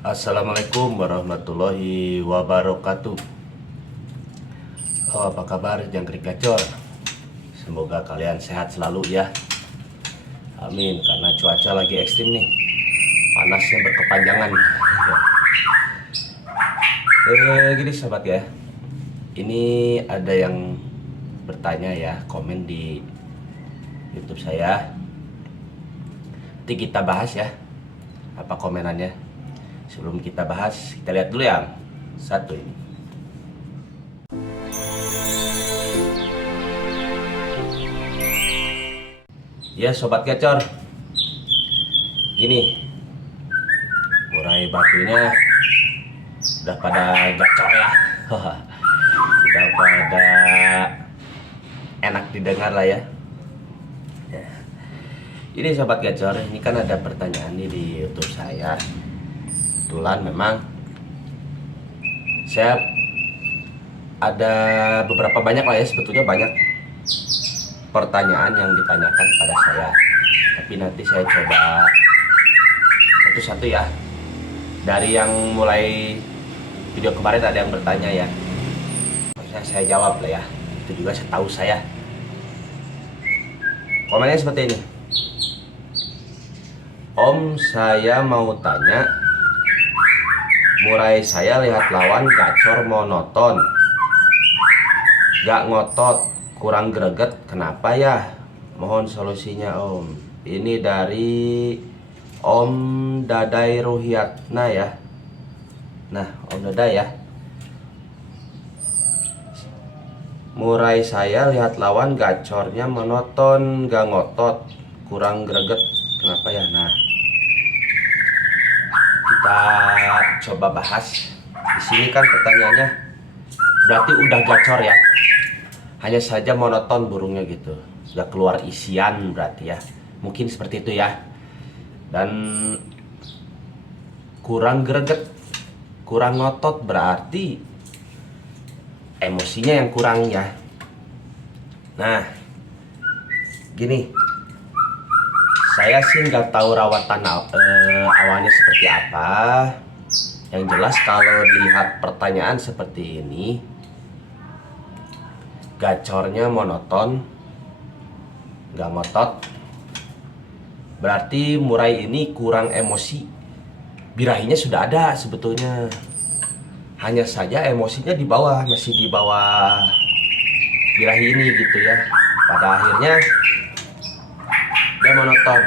Assalamualaikum warahmatullahi wabarakatuh. Apa kabar jangkrik gacor? Semoga kalian sehat selalu ya. Amin, karena cuaca lagi ekstrim nih. Panasnya berkepanjangan. Gini sahabat ya. Ini ada yang bertanya ya, komen di YouTube saya. Nanti kita bahas ya apa komenannya. Sebelum kita bahas, kita lihat dulu yang satu ini. Ya sobat gacor, gini, murai batunya udah pada gacor ya. Udah pada enak didengar lah ya. Ini sobat gacor, ini kan ada pertanyaan nih di YouTube saya. Kebetulan memang saya ada beberapa banyak lah ya, sebetulnya banyak pertanyaan yang ditanyakan pada saya. Tapi nanti saya coba satu-satu ya. Dari yang mulai video kemarin ada yang bertanya ya, saya jawab lah ya. Itu juga setahu saya. Komennya seperti ini. Om, saya mau tanya, murai saya lihat lawan gacor monoton, gak ngotot, kurang greget, kenapa ya? Mohon solusinya Om. Ini dari Om Dadai Ruhiatna ya. Nah, Om Dadai ya. Murai saya lihat lawan gacornya monoton, gak ngotot, kurang greget, kenapa ya? Nah, kita coba bahas. Di sini kan pertanyaannya berarti udah gacor ya. Hanya saja monoton burungnya gitu. Gak keluar isian berarti ya. Mungkin seperti itu ya. Dan kurang greget, kurang ngotot berarti emosinya yang kurang ya. Nah, gini. Saya sih nggak tahu rawatan awalnya seperti apa. Yang jelas kalau lihat pertanyaan seperti ini, gacornya monoton, nggak ngotot, berarti murai ini kurang emosi. Birahinya sudah ada sebetulnya, hanya saja emosinya di bawah, masih di bawah birahi ini gitu ya. Pada akhirnya dia monoton,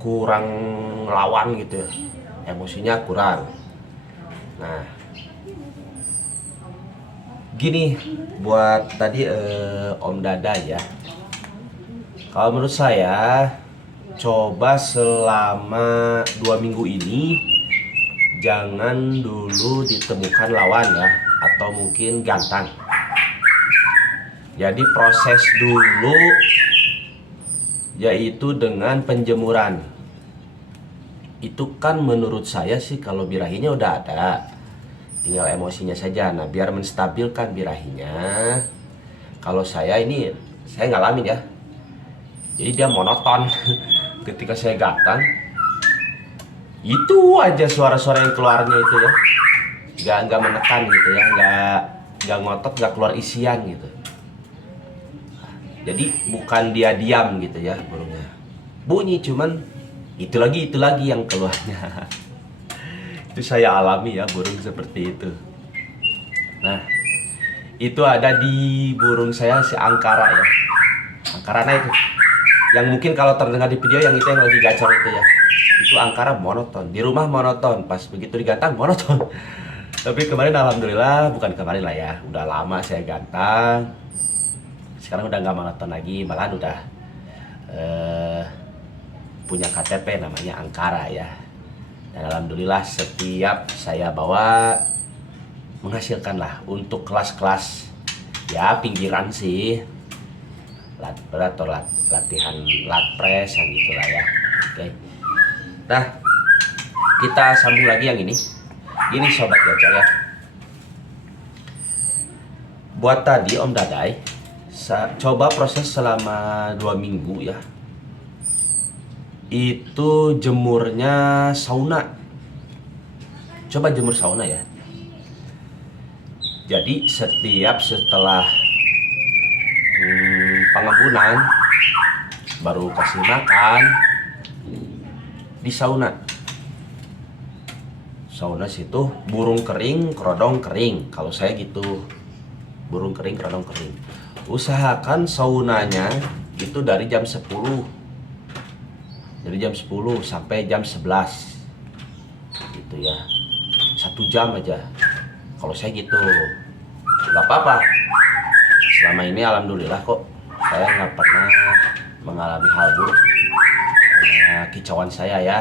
kurang lawan gitu ya, emosinya kurang. Nah, gini buat tadi Om Dada ya, kalau menurut saya coba selama 2 minggu ini jangan dulu ditemukan lawan ya, atau mungkin gantang. Jadi proses dulu yaitu dengan penjemuran. Itu kan menurut saya sih kalau birahinya udah ada, tinggal emosinya saja. Nah, biar menstabilkan birahinya, kalau saya ini, saya ngalamin ya, jadi dia monoton. Ketika saya gantang, itu aja suara-suara yang keluarnya itu ya, nggak menekan gitu ya, nggak ngotot, nggak keluar isian gitu. Jadi bukan dia diam gitu ya burungnya, bunyi, cuman itu lagi yang keluarnya. Itu saya alami ya, burung seperti itu. Nah, itu ada di burung saya si angkara ya, angkarana itu yang mungkin kalau terdengar di video yang itu yang lagi gacor itu ya, itu angkara monoton. Di rumah monoton, pas begitu digantang monoton. Tapi kemarin alhamdulillah, bukan kemarin lah ya, udah lama saya gantang, sekarang udah nggak monoton lagi, malahan udah punya KTP namanya angkara ya. Dan alhamdulillah setiap saya bawa menghasilkan lah untuk kelas-kelas ya pinggiran sih, lat berat atau latihan lat press yang gitulah ya. Oke. Nah, kita sambung lagi yang ini. Ini sobat gacor ya. Buat tadi Om Dadai, coba proses selama 2 minggu ya. Itu jemurnya sauna. coba jemur sauna ya. Jadi setiap setelah pengembunan baru kasih makan di sauna. Sauna situ burung kering, kerodong kering. Kalau saya gitu, burung kering, kerodong kering. Usahakan saunanya itu dari jam 10. Dari jam 10 sampai jam 11. Gitu ya. 1 jam aja. Kalau saya gitu. Gak apa-apa. Selama ini alhamdulillah kok saya nggak pernah mengalami hal buruk karena kicauan saya ya.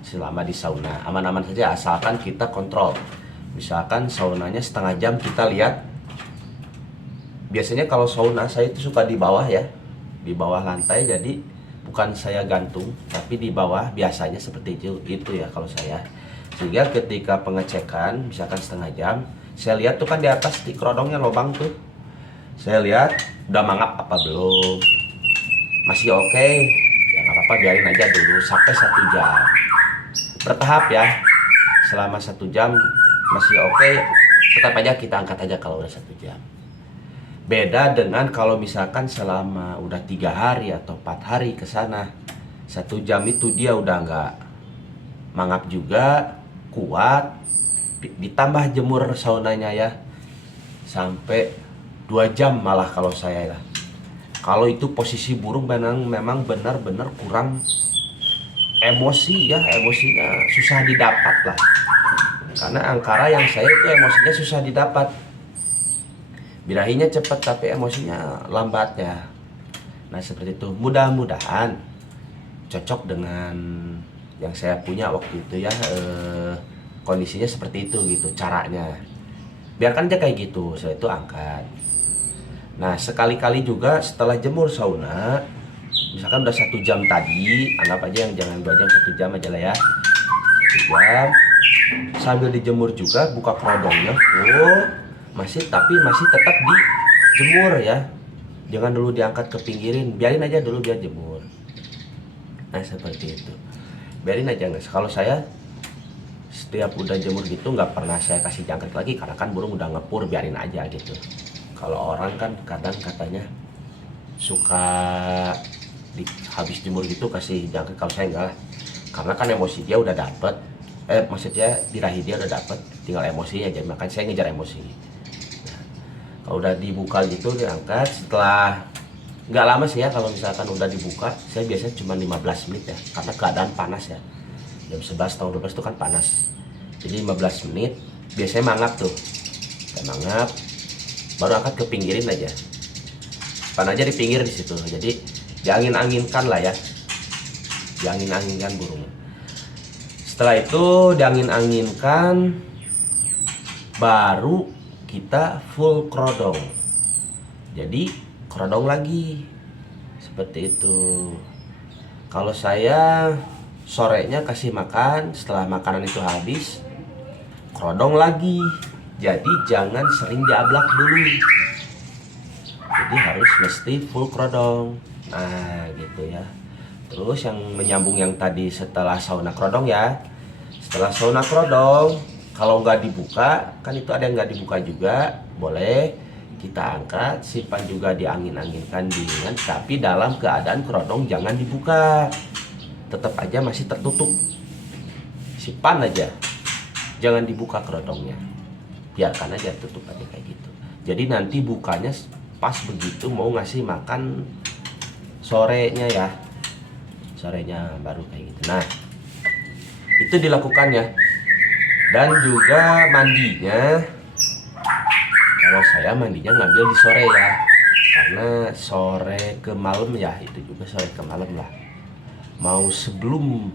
Selama di sauna aman-aman saja, asalkan kita kontrol. Misalkan saunanya setengah jam, kita lihat. Biasanya kalau sauna saya itu suka di bawah ya, di bawah lantai, jadi bukan saya gantung tapi di bawah, biasanya seperti itu ya kalau saya. Sehingga ketika pengecekan misalkan setengah jam, saya lihat tuh kan di atas di kerodongnya lubang tuh, saya lihat udah mangap apa belum. Masih oke, ya nggak apa-apa, biarin aja dulu sampai 1 jam. Bertahap ya. Selama 1 jam masih oke, tetap aja kita angkat aja kalau udah 1 jam. Beda dengan kalau misalkan selama udah 3 hari atau 4 hari ke sana, 1 jam itu dia udah nggak mangap juga, kuat, ditambah jemur saunanya ya, sampai 2 jam malah kalau saya ya. Kalau itu posisi burung memang benar-benar kurang emosi ya, emosinya susah didapat lah. Karena angkara yang saya itu emosinya susah didapat. Birahinya cepat tapi emosinya lambat ya. Nah seperti itu. Mudah-mudahan cocok dengan yang saya punya waktu itu ya. Kondisinya seperti itu gitu caranya. Biarkan aja kayak gitu. Saya itu angkat. Nah sekali-kali juga setelah jemur sauna, misalkan udah 1 jam tadi, anggap aja yang jangan 2 jam, 1 jam aja lah ya. 1 jam sambil dijemur juga, buka kerodongnya masih tetap dijemur ya, jangan dulu diangkat ke pinggirin, biarin aja dulu biar jemur. Nah seperti itu, biarin aja guys. Kalau saya setiap udah jemur gitu nggak pernah saya kasih jangkrik lagi, karena kan burung udah ngepur, biarin aja gitu. Kalau orang kan kadang katanya suka habis jemur gitu kasih jangkrik, kalau saya enggak lah. Karena kan emosi dia udah dapet, maksudnya birahi dia udah dapet, tinggal emosi aja, makanya saya ngejar emosi. Nah, kalau udah dibuka gitu diangkat, setelah nggak lama sih ya, kalau misalkan udah dibuka saya biasanya cuma 15 menit ya, karena keadaan panas ya, jam 11 atau 12 itu kan panas, jadi 15 menit biasanya mangap tuh. Kita mangap baru angkat ke pinggirin aja, pan aja di pinggir di situ, jadi diangin-anginkan lah ya, diangin-anginkan burung. Setelah itu diangin-anginkan, baru kita full kerodong. Jadi kerodong lagi seperti itu. Kalau saya sorenya kasih makan, setelah makanan itu habis kerodong lagi. Jadi jangan sering diablak dulu, jadi harus mesti full kerodong. Nah gitu ya. Terus yang menyambung yang tadi setelah sauna kerodong ya, setelah sauna kerodong kalau nggak dibuka, kan itu ada yang nggak dibuka juga, boleh kita angkat, simpan juga diangin-anginkan dingin, tapi dalam keadaan kerodong jangan dibuka, tetap aja masih tertutup, simpan aja, jangan dibuka kerodongnya, biarkan aja tutup aja kayak gitu. Jadi nanti bukanya pas begitu mau ngasih makan sorenya ya, sorenya baru kayak gitu. Nah itu dilakukannya. Dan juga mandinya, kalau saya mandinya ngambil di sore ya, karena sore ke malam ya, itu juga sore ke malam lah, mau sebelum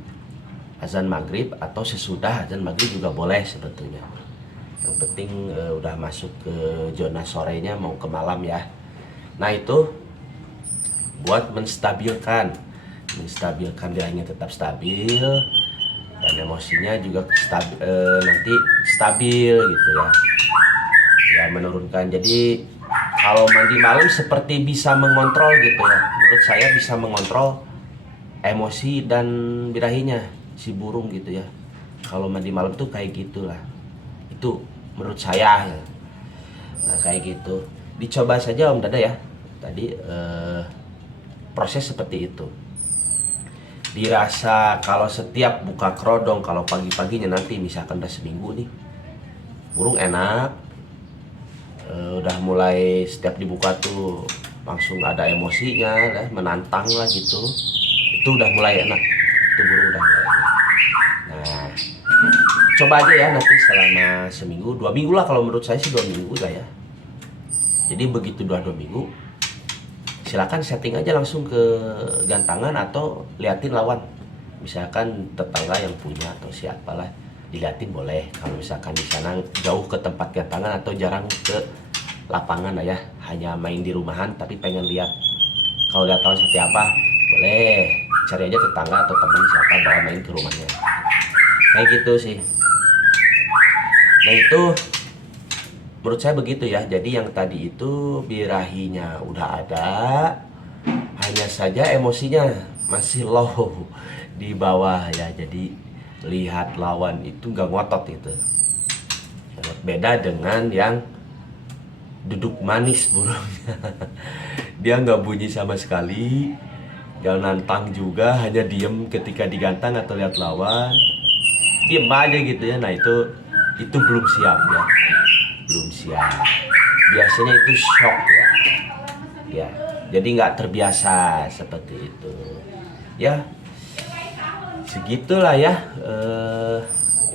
azan maghrib atau sesudah azan maghrib juga boleh sebetulnya. Yang penting udah masuk ke zona sorenya mau ke malam ya. Nah itu buat menstabilkan birahinya tetap stabil, dan emosinya juga nanti stabil gitu ya, menurunkan. Jadi kalau mandi malam seperti bisa mengontrol gitu ya, menurut saya bisa mengontrol emosi dan birahinya si burung gitu ya. kalau mandi malam tuh kayak gitulah. Itu menurut saya ya. Nah kayak gitu, dicoba saja Om Dada ya. Tadi proses seperti itu. Dirasa kalau setiap buka kerodong, kalau pagi-paginya nanti misalkan udah seminggu nih, burung enak. Udah mulai setiap dibuka tuh langsung ada emosinya lah, menantang lah gitu. Itu udah mulai enak. Itu burung udah mulai enak. Nah, coba aja ya nanti selama seminggu, 2 minggu lah, kalau menurut saya sih 2 minggu lah ya. Jadi begitu 2 minggu, silakan setting aja langsung ke gantangan atau liatin lawan. Misalkan tetangga yang punya atau siapalah, diliatin boleh. Kalau misalkan di sana jauh ke tempat gantangan atau jarang ke lapangan lah ya, hanya main di rumahan tapi pengen lihat kalau nggak tahu seperti apa, boleh cari aja tetangga atau teman siapa, bawa main ke rumahnya. Kayak gitu sih. Nah itu menurut saya begitu ya. Jadi yang tadi itu birahinya udah ada, hanya saja emosinya masih low di bawah ya. Jadi lihat lawan itu nggak ngotot gitu. Beda dengan yang duduk manis burungnya. Dia nggak bunyi sama sekali, nggak nantang juga, hanya diem ketika digantang atau lihat lawan, diem aja gitu ya. Nah itu belum siap ya. Belum siap, biasanya itu shock ya, jadi nggak terbiasa seperti itu ya. Segitulah ya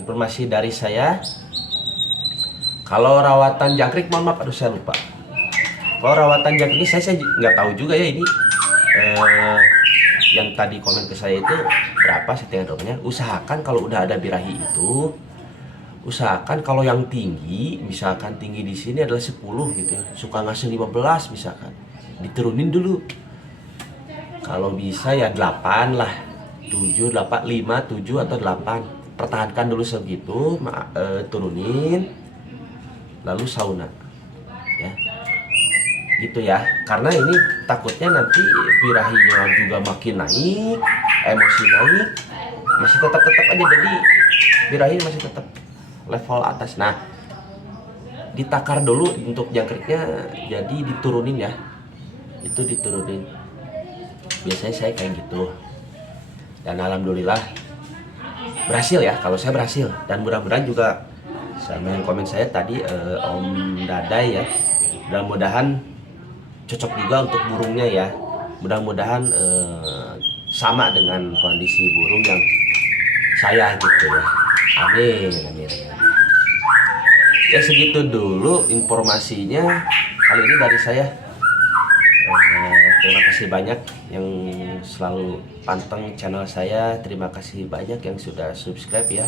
informasi dari saya. Kalau rawatan jangkrik, mohon maaf, aduh saya lupa. Kalau rawatan jangkrik ini saya nggak tahu juga ya. Ini yang tadi komen ke saya itu berapa settingan dongnya. Usahakan kalau udah ada birahi itu, usahakan kalau yang tinggi, misalkan tinggi di sini adalah 10 gitu ya, suka ngasih 15 misalkan, diturunin dulu. Kalau bisa ya 8 lah, 7, 8, 5, 7 atau 8. Pertahankan dulu segitu, turunin, lalu sauna. Ya. Gitu ya. Karena ini takutnya nanti birahinya juga makin naik, emosi naik, masih tetap aja, jadi birahi masih tetap level atas. Nah, ditakar dulu untuk jangkriknya, jadi diturunin ya. Itu diturunin. Biasanya saya kayak gitu. Dan alhamdulillah berhasil ya. Kalau saya berhasil, dan mudah-mudahan juga sama yang komen saya tadi Om Dadai ya. Mudah-mudahan cocok juga untuk burungnya ya. Mudah-mudahan sama dengan kondisi burung yang saya gitu ya. Amin, amin. Ya segitu dulu informasinya kali ini dari saya. Terima kasih banyak yang selalu panteng channel saya. Terima kasih banyak yang sudah subscribe ya,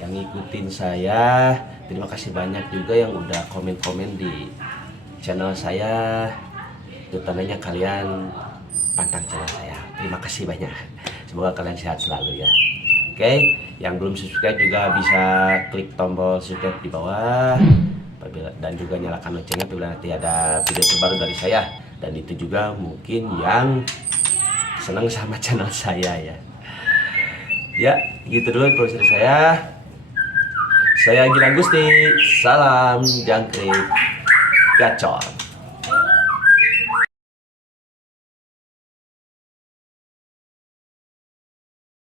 yang ngikutin saya. Terima kasih banyak juga yang udah komen-komen di channel saya. Itu tandanya kalian pantang channel saya. Terima kasih banyak. Semoga kalian sehat selalu ya. Oke, yang belum subscribe juga bisa klik tombol subscribe di bawah dan juga nyalakan loncengnya apabila nanti ada video terbaru dari saya. Dan itu juga mungkin yang senang sama channel saya ya. Ya, gitu dulu informasi dari saya. Saya Gilang Gusti, salam jangkrik gacor.